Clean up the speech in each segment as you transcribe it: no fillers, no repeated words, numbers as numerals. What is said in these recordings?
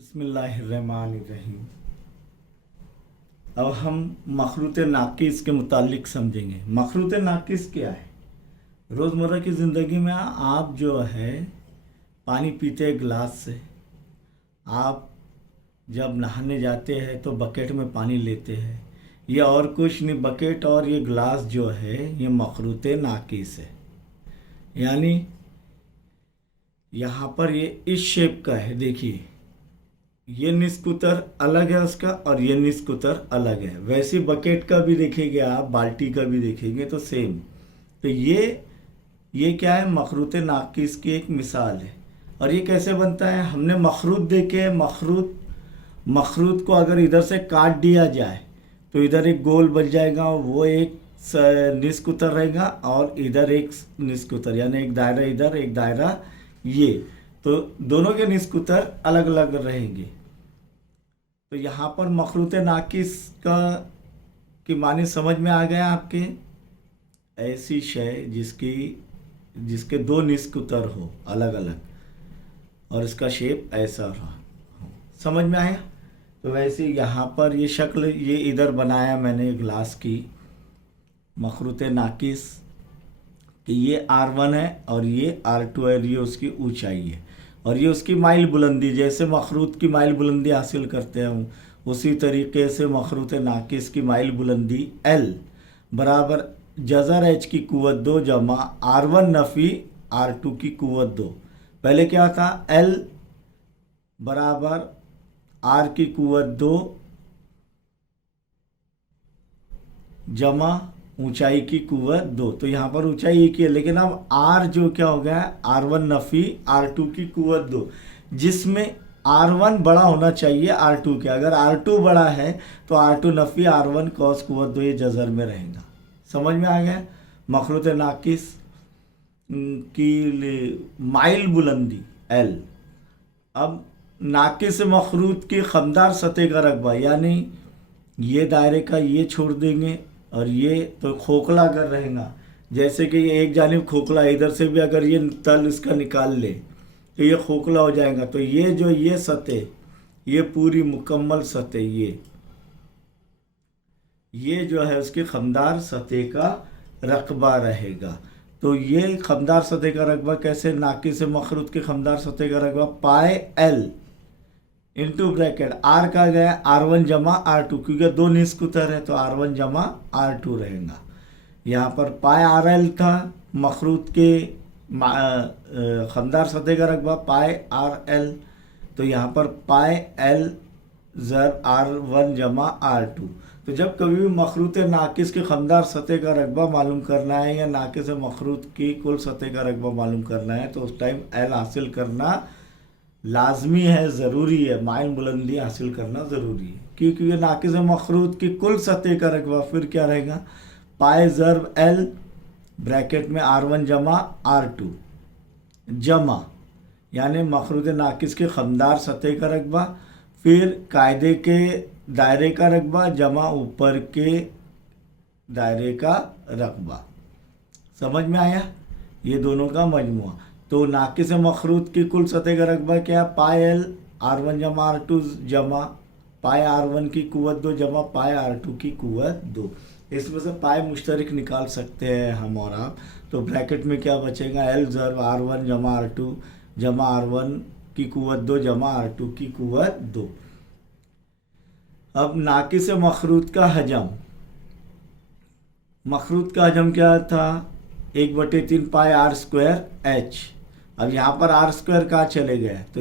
बिस्मिल्लाहिर्रहमानिर्रहीम। अब हम मखरूत नाकिस के मुतालिक समझेंगे। मखरूत नाकिस क्या है? रोज़मर्रा की ज़िंदगी में आप जो है पानी पीते हैं गिलास से, आप जब नहाने जाते हैं तो बकेट में पानी लेते हैं, ये और कुछ नहीं, बकेट और ये गिलास जो है ये मखरूत नाकिस है। यानी यहाँ पर ये इस शेप का है, देखिए ये निस्कुतर अलग है उसका और ये निस्कुतर अलग है। वैसे बकेट का भी देखेंगे आप, बाल्टी का भी देखेंगे तो सेम। तो ये क्या है? मखरूत नाकिस की एक मिसाल है। और ये कैसे बनता है? हमने मखरूत देखे, मखरूत को अगर इधर से काट दिया जाए तो इधर एक गोल बन जाएगा, वो एक निस्कुतर रहेगा और इधर एक निस्कुतर, यानी एक दायरा इधर एक दायरा ये, तो दोनों के निस्कुतर अलग अलग रहेंगे। तो यहाँ पर मखरूत नाकिस का की माने समझ में आ गया आपके? ऐसी शय जिसके दो निस्कुतर हो अलग अलग और इसका शेप ऐसा रहा, समझ में आया? तो वैसे यहाँ पर ये शक्ल ये इधर बनाया मैंने ग्लास की मखरूत नाकिस कि ये R1 है और ये R2 है, ये उसकी ऊंचाई है और ये उसकी माइल बुलंदी। जैसे मखरूत की माइल बुलंदी हासिल करते हैं उसी तरीके से मखरूत नाकिस की माइल बुलंदी L बराबर जज़र H की कुव्वत 2 जमा R1 नफ़ी R2 की कुव्वत 2। पहले क्या था? L बराबर R की कुव्वत 2 जमा ऊंचाई की कुव्वत 2। तो यहाँ पर ऊंचाई एक ही है, लेकिन अब R जो क्या हो गया है? R1 नफ़ी R2 की कुव्वत 2, जिसमें R1 बड़ा होना चाहिए R2 के। अगर R2 बड़ा है तो R2 नफ़ी R1 कॉस कुव्वत 2 ये जज़र में रहेगा। समझ में आ गया? मखरूत नाकिस की माइल बुलंदी L। अब नाकिस मखरूत की खमदार सतह का रकबा, यानी ये दायरे का ये छोड़ देंगे और ये तो खोखला अगर रहेगा, जैसे कि ये एक जानिब खोखला, इधर से भी अगर ये तल इसका निकाल ले तो ये खोखला हो जाएगा। तो ये जो ये सतह, ये पूरी मुकम्मल सतह, ये जो है उसकी खमदार सतह का रकबा रहेगा। तो ये खमदार सतह का रकबा कैसे? नाकिस मखरूत की खमदार सतह का रकबा पाए L इंटू ब्रैकेट R का गया R1 जमा R2, क्योंकि दो निस्कुतर है तो R1 जमा R2 रहेगा। यहाँ पर पाए RL था मखरूत के खमदार सतह का रकबा पाए RL, तो यहाँ पर पाए L ज़र R1 जमा R2। तो जब कभी भी मखरूत नाकिस की खमदार सतह का रकबा मालूम करना है या नाकिस मखरूत की कुल सतह का रकबा मालूम करना है तो उस टाइम L हासिल करना लाजमी है, ज़रूरी है, माइल बुलंदी हासिल करना ज़रूरी है, क्योंकि ये नाकिस मखरूत की कुल सतह का रकबा फिर क्या रहेगा? पाए ज़र्ब L ब्रैकेट में R1 जमा R2 जमा, यानी मखरूत नाकिस के खमदार सतह का रकबा, फिर कायदे के दायरे का रकबा जमा ऊपर के दायरे का रकबा। समझ में आया? ये दोनों का मजमुआ। तो नाकिस मखरूत की कुल सतह का रकबा क्या? पाए L R1 जमा R2 जमा पाए R1 की कुव्वत 2 जमा पाए R2 की कुव्वत 2। इसमें से पाए मुश्तरक निकाल सकते हैं हम और आप। तो ब्रैकेट में क्या बचेगा? L ज़र्ब R1 जमा R2 जमा R1 की कुव्वत 2 जमा R2 की कुव्वत 2। अब नाकिस मखरूत का हजम, मखरूत का हजम क्या था? 1/3 पाए R स्क्वायर H। अब यहाँ पर R स्क्वायर कहाँ चले गए? तो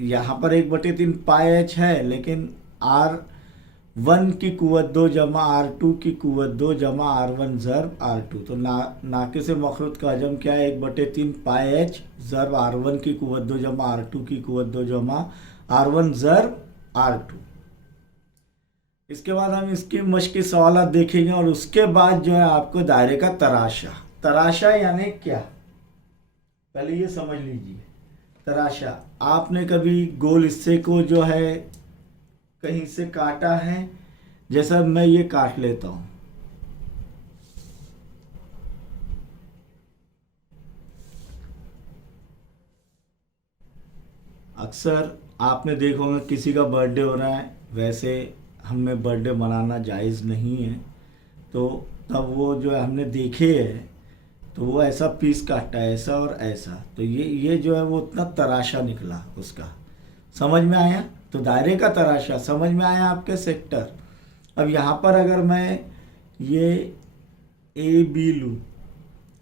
यहाँ पर 1/3 पाए H है, लेकिन R1 की कुव्वत 2 जमा R2 की कुव्वत 2 जमा R1 ज़र्ब R2। तो नाकिस मखरूत का हजम क्या है? 1/3 पाए H ज़र्ब R1 की कुव्वत 2 जमा R2 की कुव्वत 2 जमा R1 ज़र्ब R2। इसके बाद हम इसकी मश्की सवालात देखेंगे और उसके बाद जो है आपको दायरे का तराशा। तराशा यानी क्या? पहले ये समझ लीजिए। तराशा, आपने कभी गोल हिस्से को जो है कहीं से काटा है? जैसा मैं ये काट लेता हूँ, अक्सर आपने देखा होगा किसी का बर्थडे हो रहा है, वैसे हमें बर्थडे मनाना जायज़ नहीं है, तो तब वो जो है हमने देखे है, तो वो ऐसा पीस काटा है, ऐसा और ऐसा, तो ये जो है वो उतना तराशा निकला उसका। समझ में आया? तो दायरे का तराशा समझ में आया आपके सेक्टर। अब यहाँ पर अगर मैं ये ए बी लूँ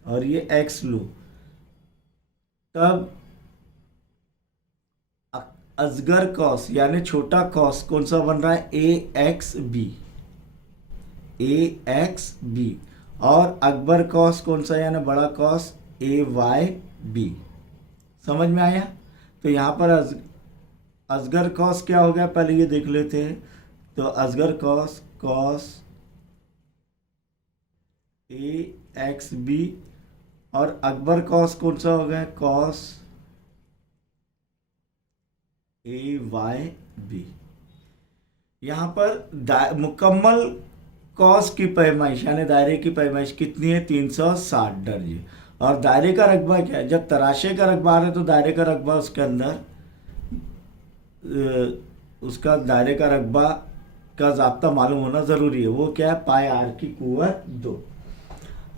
और ये एक्स लूँ, तब असगर कॉस यानी छोटा कॉस कौन सा बन रहा है? ए एक्स बी, ए एक्स बी। और अकबर कॉस कौन सा यानी बड़ा कॉस? ए वाई बी। समझ में आया? तो यहाँ पर असगर कॉस क्या हो गया, पहले ये देख लेते हैं। तो Asghar cos cos A X B, और अकबर कॉस कौन सा हो गया? Cos A Y B. यहाँ पर मुकम्मल कॉस की पैमाइश यानी दायरे की पैमाइश कितनी है? 360 दर्जे। और दायरे का रकबा क्या है? जब तराशे का रकबा आ रहा है तो दायरे का रकबा उसके अंदर उसका दायरे का रकबा का ज़ाब्ता मालूम होना ज़रूरी है। वो क्या है? पाई आर की कुव्वत 2।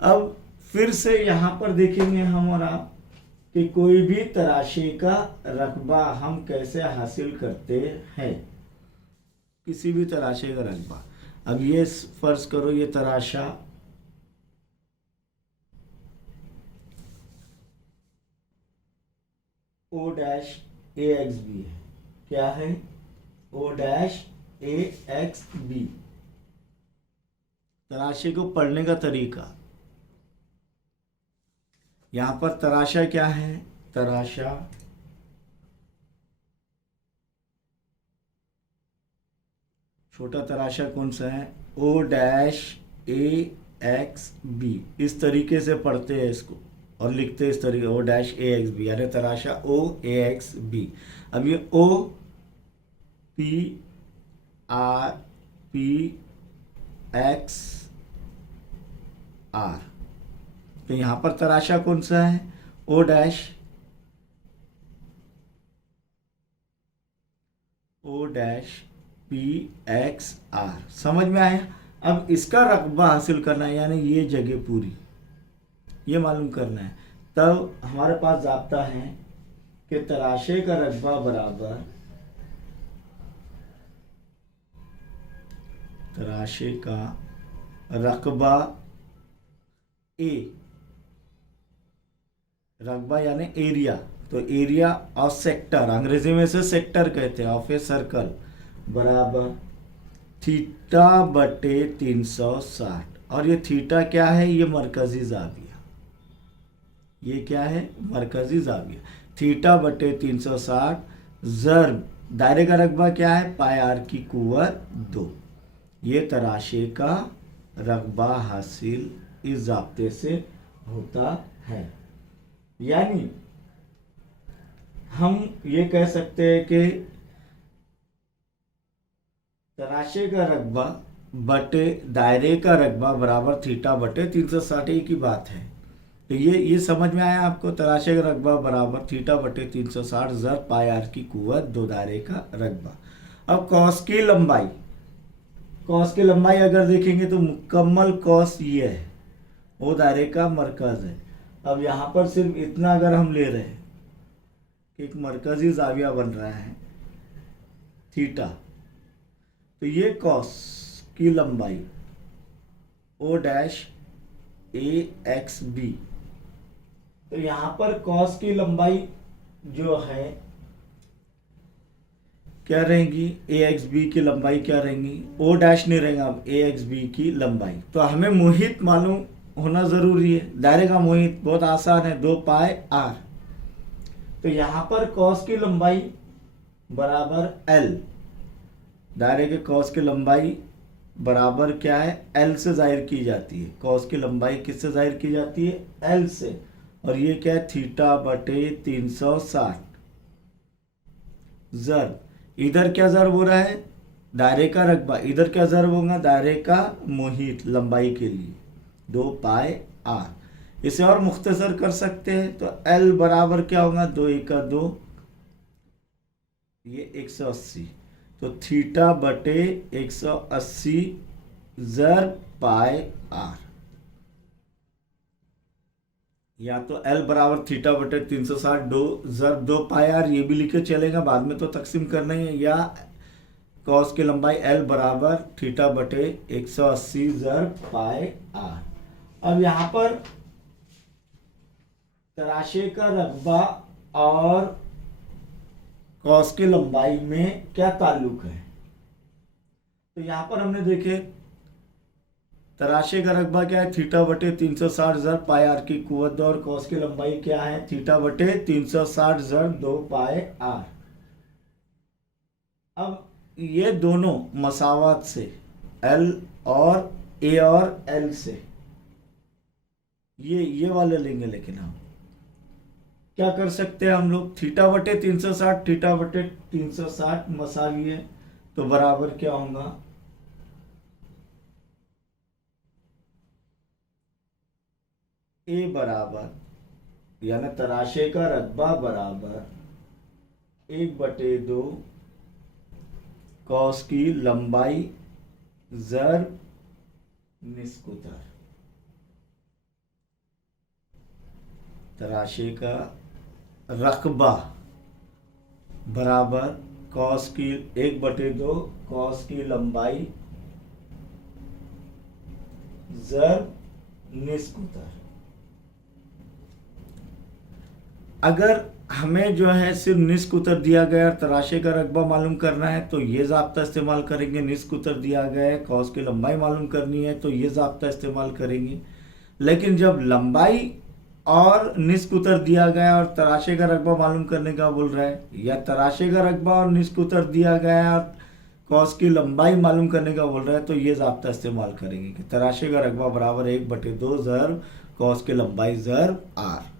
अब फिर से यहाँ पर देखेंगे हम और आप कि कोई भी तराशे का रकबा हम कैसे हासिल करते हैं, किसी भी तराशे का रकबा। अब ये फर्ज करो ये तराशा ओ डैश ए एक्स बी है। क्या है? O dash A X B. तराशे को पढ़ने का तरीका, यहां पर तराशा क्या है? तराशा छोटा तराशा कौन सा है? O dash A X B. इस तरीके से पढ़ते हैं इसको और लिखते हैं इस तरीके, O dash A X B यानी तराशा ओ ए एक्स बी। अब ये O P R P X R, तो यहाँ पर तराशा कौन सा है? O dash P X R. समझ में आया? अब इसका रकबा हासिल करना है यानी ये जगह पूरी ये मालूम करना है। तब हमारे पास ज़ाब्ता है कि तराशे का रकबा बराबर तराशे का रकबा ए, रकबा यानी एरिया, तो एरिया ऑफ सेक्टर, अंग्रेजी में से सेक्टर कहते हैं, ऑफ ए सर्कल, बराबर थीटा बटे 360। और ये थीटा क्या है? ये मरकजी जाविया। ये क्या है? मरकजी जाविया। थीटा बटे 360 ज़र्ब दायरे का रकबा क्या है? पाई आर की कुव्वत 2। ये तराशे का रकबा हासिल इस ज़ाब्ते से होता है। यानी हम ये कह सकते हैं कि तराशे का रकबा बटे दायरे का रकबा बराबर थीटा बटे 360। एक ही बात है। तो ये समझ में आया आपको? तराशे का रकबा बराबर थीटा बटे 360 ज़र पाई आर की कुव्वत 2 दायरे का रकबा। अब कॉस की लंबाई, कॉस की लंबाई अगर देखेंगे तो मुकम्मल कॉस ये है, वो दायरे का मरकज है। अब यहाँ पर सिर्फ इतना अगर हम ले रहे हैं कि एक मरकजी जाविया बन रहा है थीटा, तो ये कॉस की लंबाई ओ डैश ए एक्स बी, तो यहाँ पर कॉस की लंबाई जो है क्या रहेंगी? ए एक्स बी की लंबाई क्या रहेंगी? ओ डैश नहीं रहेगा, अब ए एक्स बी की लंबाई। तो हमें मुहित मालूम होना ज़रूरी है। दायरे का मुहित बहुत आसान है, 2 पाई आर। तो यहाँ पर कॉस की लंबाई बराबर एल, दायरे के कॉस की लंबाई बराबर क्या है? एल से जाहिर की जाती है। कॉस की लंबाई किससे जाहिर की जाती है? एल से। और ये क्या है? थीटा बटे 360 ज़र। इधर क्या ज़र्ब हो रहा है? दायरे का रकबा। इधर क्या ज़र्ब होगा? दायरे का मुहित लंबाई के लिए 2 पाई आर। इसे और मुख्तसर कर सकते हैं तो एल बराबर क्या होगा? 2 × 2 ये 180, तो थीटा बटे 180 ज़र पाई आर, या तो एल बराबर थीटा बटे 360 दो ज़र 2 पाई आर, ये भी लिखे चलेगा, बाद में तो तकसीम करना ही है, या कॉस की लंबाई एल बराबर थीटा बटे 180 ज़र पाई आर। अब यहाँ पर तराशे का रकबा और कॉस की लंबाई में क्या ताल्लुक है, तो यहाँ पर हमने देखे तराशे का रकबा क्या है, थीटा बटे 360 ज़र पाई आर की कुवत, और कॉस की लंबाई क्या है, थीटा बटे 360 ज़र 2 पाई आर। अब ये दोनों मसावत से एल और ए और एल से ये वाले लेंगे, लेकिन हम क्या कर सकते हैं, हम लोग थीटा बटे 360 थीटा बटे 360 मसावी है, तो बराबर क्या होगा, ए बराबर यानी तराशे का रकबा बराबर 1/2 कॉस की लंबाई ज़र निस्कुतर। तराशे का रकबा बराबर कॉस की 1/2 कॉस की लंबाई ज़र निस्कुतर। अगर हमें जो है सिर्फ निस्क उत्तर दिया गया और तराशे का रकबा मालूम करना है तो ये ज़ाब्ता इस्तेमाल करेंगे, निस्क उत्तर दिया गया है कॉस की लंबाई मालूम करनी है तो ये ज़ाब्ता इस्तेमाल करेंगे। लेकिन जब लंबाई और निस्क उत्तर दिया गया और तराशे का रकबा मालूम करने का बोल रहा है, या तराशे का रकबा और निस्क उत्तर दिया गया और कॉस की लंबाई मालूम करने का बोल रहा है, तो ये ज़ाब्ता इस्तेमाल करेंगे कि तराशे का रकबा बराबर 1/2 ज़र कॉस की लंबाई ज़र आर।